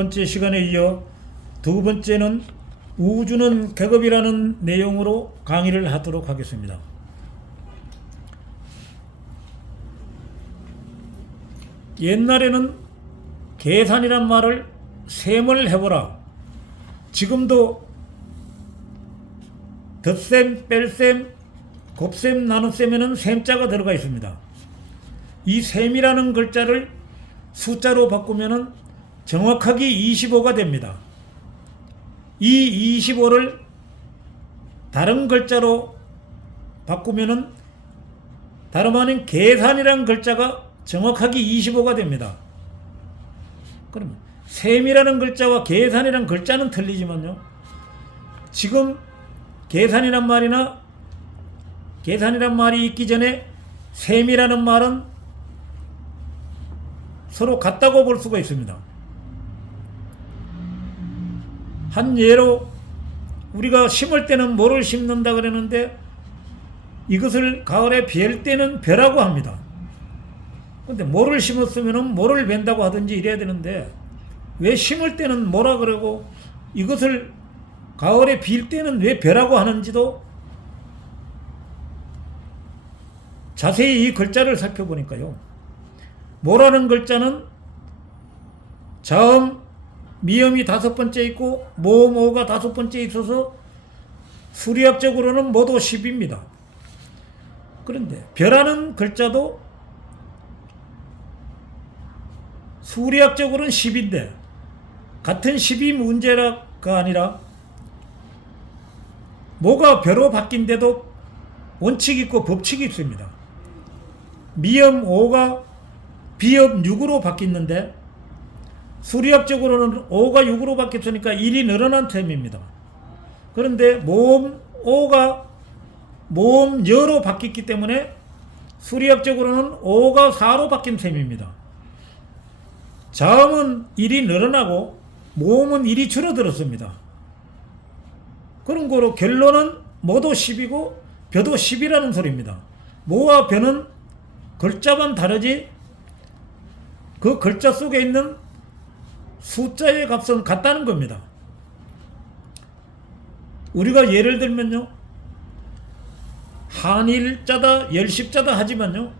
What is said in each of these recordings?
번째 시간에 이어 두 번째는 우주는 계급이라는 내용으로 강의를 하도록 하겠습니다. 옛날에는 계산이란 말을 셈을 해보라. 지금도 덧셈, 뺄셈, 곱셈, 나눗셈에는 셈자가 들어가 있습니다. 이 셈이라는 글자를 숫자로 바꾸면 정확하게 25가 됩니다. 이 25를 다른 글자로 바꾸면 다름 아닌 계산이라는 글자가 정확하게 25가 됩니다. 그러면 셈이라는 글자와 계산이라는 글자는 틀리지만요, 지금 계산이란 말이 있기 전에 셈이라는 말은 서로 같다고 볼 수가 있습니다. 한 예로 우리가 심을 때는 뭐를 심는다 그러는데 이것을 가을에 벨 때는 벼라고 합니다. 근데 뭐를 심었으면 뭐를 벤다고 하든지 이래야 되는데 왜 심을 때는 뭐라 그러고 이것을 가을에 빌 때는 왜 벼라고 하는지도 자세히 이 글자를 살펴보니까요, 뭐라는 글자는 자음, 미음이 5번째 있고 모가 5번째 있어서 수리학적으로는 모두 10입니다. 그런데 벼라는 글자도 수리학적으로는 10인데 같은 10이 문제가 아니라 모가 벼로 바뀐데도 원칙이 있고 법칙이 있습니다. 미음 5가 비읍 6으로 바뀌었는데 수리학적으로는 5가 6으로 바뀌었으니까 1이 늘어난 셈입니다. 그런데 모음 5가 모음 여로 바뀌었기 때문에 수리학적으로는 5가 4로 바뀐 셈입니다. 자음은 1이 늘어나고 모음은 1이 줄어들었습니다. 그런 거로 결론은 모도 10이고 벼도 10이라는 소리입니다. 모와 벼는 글자만 다르지 그 글자 속에 있는 숫자의 값은 같다는 겁니다. 우리가 예를 들면요, 한일자다, 열십자다 하지만요,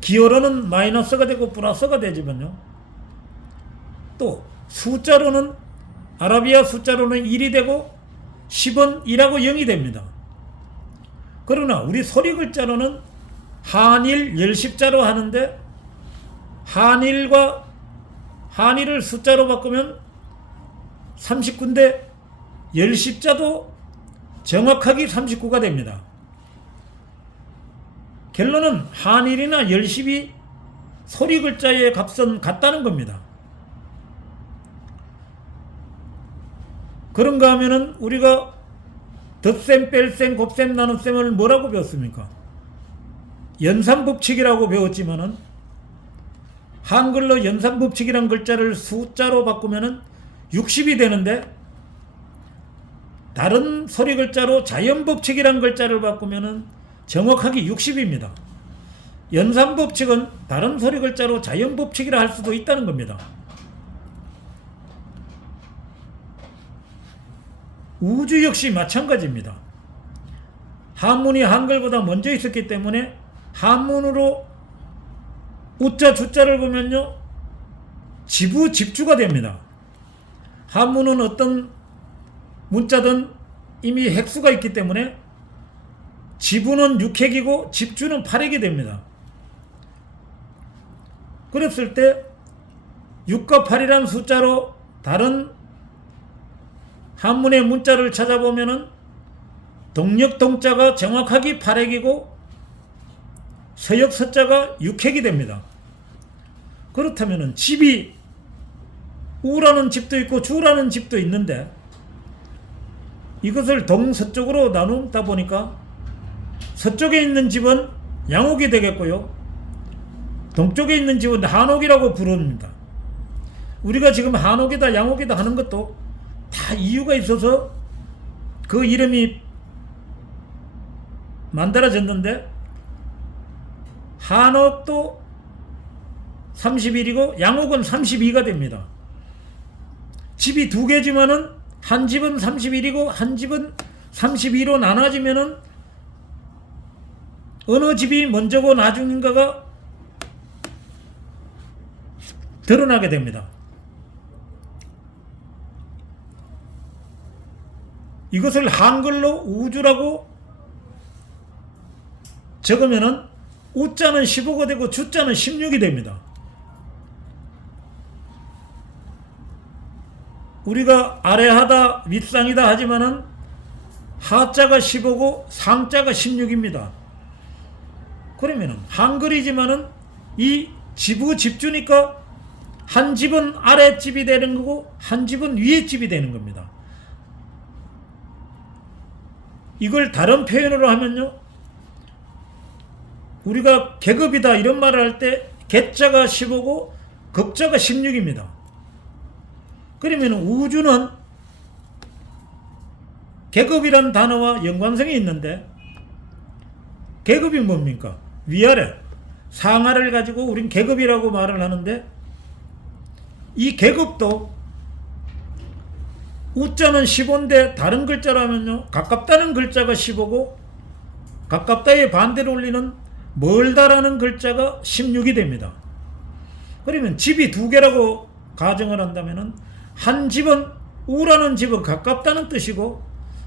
기어로는 마이너스가 되고 플러스가 되지만요, 또 숫자로는 아라비아 숫자로는 1이 되고 10은 1하고 0이 됩니다. 그러나 우리 소리 글자로는 한일 열십자로 하는데 한일을 숫자로 바꾸면 39인데 열십자도 정확하게 39가 됩니다. 결론은 한일이나 열십이 소리 글자의 값은 같다는 겁니다. 그런가 하면은 우리가 덧셈, 뺄셈, 곱셈, 나눗셈을 뭐라고 배웠습니까? 연산법칙이라고 배웠지만은 한글로 연산법칙이란 글자를 숫자로 바꾸면은 60이 되는데 다른 소리 글자로 자연법칙이란 글자를 바꾸면은 정확하게 60입니다. 연산법칙은 다른 소리 글자로 자연법칙이라 할 수도 있다는 겁니다. 우주 역시 마찬가지입니다. 한문이 한글보다 먼저 있었기 때문에 한문으로 우자 주자를 보면요, 지부 집주가 됩니다. 한문은 어떤 문자든 이미 획수가 있기 때문에 지부는 6획이고 집주는 8획이 됩니다. 그랬을 때 6과 8이라는 숫자로 다른 한문의 문자를 찾아보면은 동력 동자가 정확하게 8획이고 서역 서자가 6획이 됩니다. 그렇다면은 집이 우라는 집도 있고 주라는 집도 있는데 이것을 동서쪽으로 나누다 보니까 서쪽에 있는 집은 양옥이 되겠고요, 동쪽에 있는 집은 한옥이라고 부릅니다. 우리가 지금 한옥이다 양옥이다 하는 것도 다 이유가 있어서 그 이름이 만들어졌는데, 한옥도 31이고 양옥은 32가 됩니다. 집이 두 개지만은 한 집은 31이고 한 집은 32로 나눠지면은 어느 집이 먼저고 나중인가가 드러나게 됩니다. 이것을 한글로 우주라고 적으면은 우자는 15가 되고 주자는 16이 됩니다. 우리가 아래하다 윗상이다 하지만은 하자가 15고 상자가 16입니다. 그러면은 한글이지만은 이 지부 집주니까 한 집은 아랫집이 되는 거고 한 집은 위에 집이 되는 겁니다. 이걸 다른 표현으로 하면요, 우리가 계급이다 이런 말을 할 때 계자가 15고 급자가 16입니다. 그러면 우주는 계급이란 단어와 연관성이 있는데, 계급이 뭡니까? 위아래, 상하를 가지고 우린 계급이라고 말을 하는데, 이 계급도 우자는 15인데 다른 글자라면요, 가깝다는 글자가 15고 가깝다의 반대로 올리는 멀다라는 글자가 16이 됩니다. 그러면 집이 두 개라고 가정을 한다면은 한 집은 우라는 집은 가깝다는 뜻이고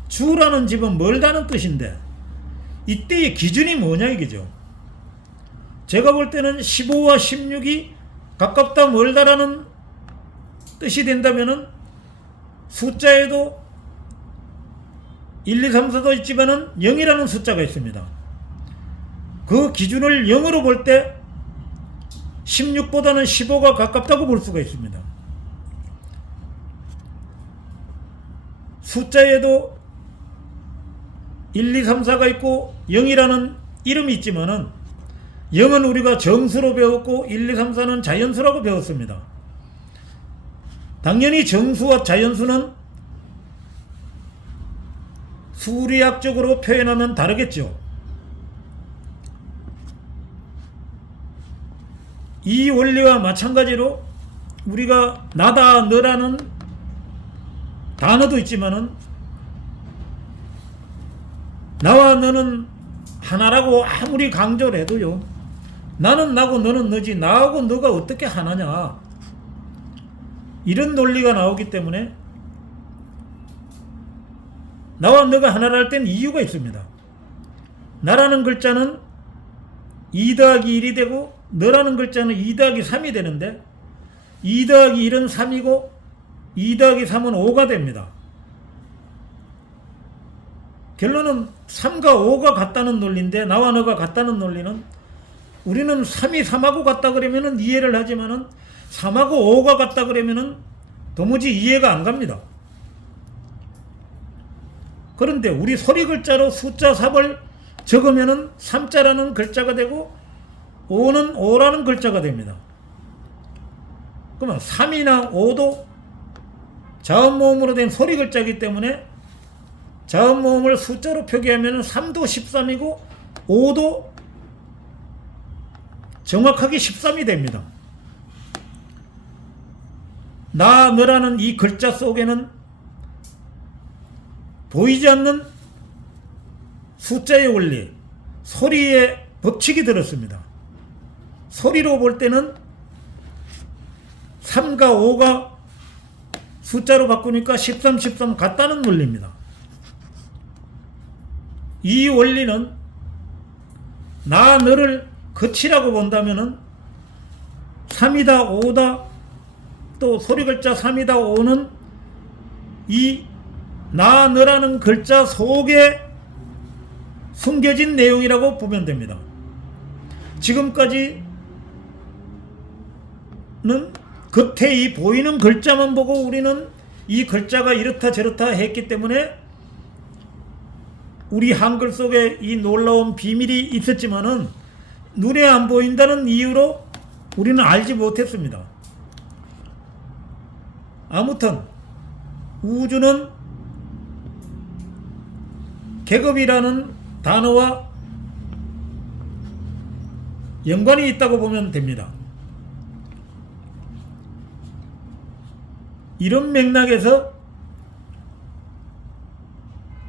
주라는 집은 멀다는 뜻인데, 이때의 기준이 뭐냐 이거죠. 제가 볼 때는 15와 16이 가깝다 멀다라는 뜻이 된다면은 숫자에도 1, 2, 3, 4도 있지만은 0이라는 숫자가 있습니다. 그 기준을 0으로 볼 때 16보다는 15가 가깝다고 볼 수가 있습니다. 숫자에도 1, 2, 3, 4가 있고 0이라는 이름이 있지만은 0은 우리가 정수로 배웠고 1, 2, 3, 4는 자연수라고 배웠습니다. 당연히 정수와 자연수는 수리학적으로 표현하면 다르겠죠. 이 원리와 마찬가지로 우리가 나다 너라는 단어도 있지만은 나와 너는 하나라고 아무리 강조를 해도요, 나는 나고 너는 너지 나하고 너가 어떻게 하나냐, 이런 논리가 나오기 때문에 나와 너가 하나라 할 때는 이유가 있습니다. 나라는 글자는 2 더하기 1이 되고 너라는 글자는 2 더하기 3이 되는데 2 더하기 1은 3이고 2 더하기 3은 5가 됩니다. 결론은 3과 5가 같다는 논리인데, 나와 너가 같다는 논리는 우리는 3이 3하고 같다 그러면은 이해를 하지만은 3하고 5가 같다 그러면은 도무지 이해가 안 갑니다. 그런데 우리 소리 글자로 숫자 3을 적으면은 3자라는 글자가 되고 5는 5라는 글자가 됩니다. 그러면 3이나 5도 자음모음으로 된 소리 글자이기 때문에 자음모음을 숫자로 표기하면 3도 13이고 5도 정확하게 13이 됩니다. 나, 너라는 이 글자 속에는 보이지 않는 숫자의 원리, 소리의 법칙이 들었습니다. 소리로 볼 때는 3과 5가 숫자로 바꾸니까 13, 13 같다는 원리입니다. 이 원리는 나, 너를 거치라고 본다면은 3이다, 5다, 또 소리 글자 3이다, 5는 이 나, 너라는 글자 속에 숨겨진 내용이라고 보면 됩니다. 지금까지는 겉에 이 보이는 글자만 보고 우리는 이 글자가 이렇다 저렇다 했기 때문에 우리 한글 속에 이 놀라운 비밀이 있었지만은 눈에 안 보인다는 이유로 우리는 알지 못했습니다. 아무튼 우주는 계급이라는 단어와 연관이 있다고 보면 됩니다. 이런 맥락에서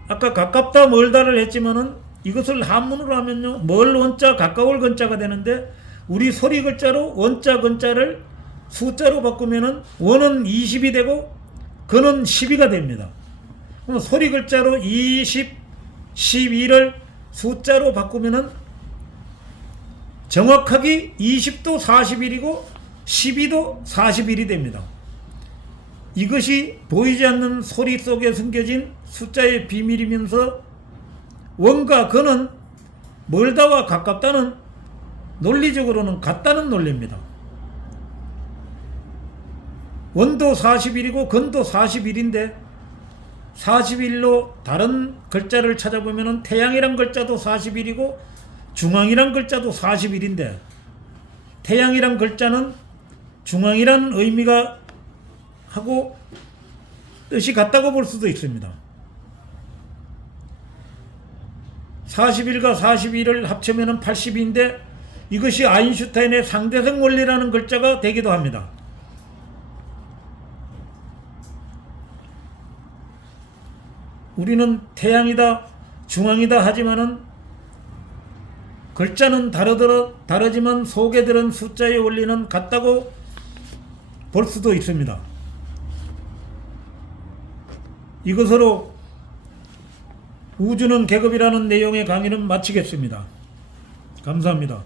아까 가깝다 멀다를 했지만은 이것을 한문으로 하면요, 멀 원자 가까울 건자가 되는데, 우리 소리 글자로 원자 건자를 숫자로 바꾸면은 원은 20이 되고 건은 12가 됩니다. 그럼 소리 글자로 20, 12를 숫자로 바꾸면은 정확하게 20도 41이고 12도 41이 됩니다. 이것이 보이지 않는 소리 속에 숨겨진 숫자의 비밀이면서 원과 건은 멀다와 가깝다는 논리적으로는 같다는 논리입니다. 원도 41이고 건도 41인데 41로 다른 글자를 찾아보면 태양이란 글자도 41이고 중앙이란 글자도 41인데 태양이란 글자는 중앙이라는 의미가 하고 뜻이 같다고 볼 수도 있습니다. 41과 41을 합치면 80인데 이것이 아인슈타인의 상대성 원리라는 글자가 되기도 합니다. 우리는 태양이다, 중앙이다 하지만은 글자는 다르지만 속에 들은 숫자의 원리는 같다고 볼 수도 있습니다. 이것으로 우주는 계급이라는 내용의 강의는 마치겠습니다. 감사합니다.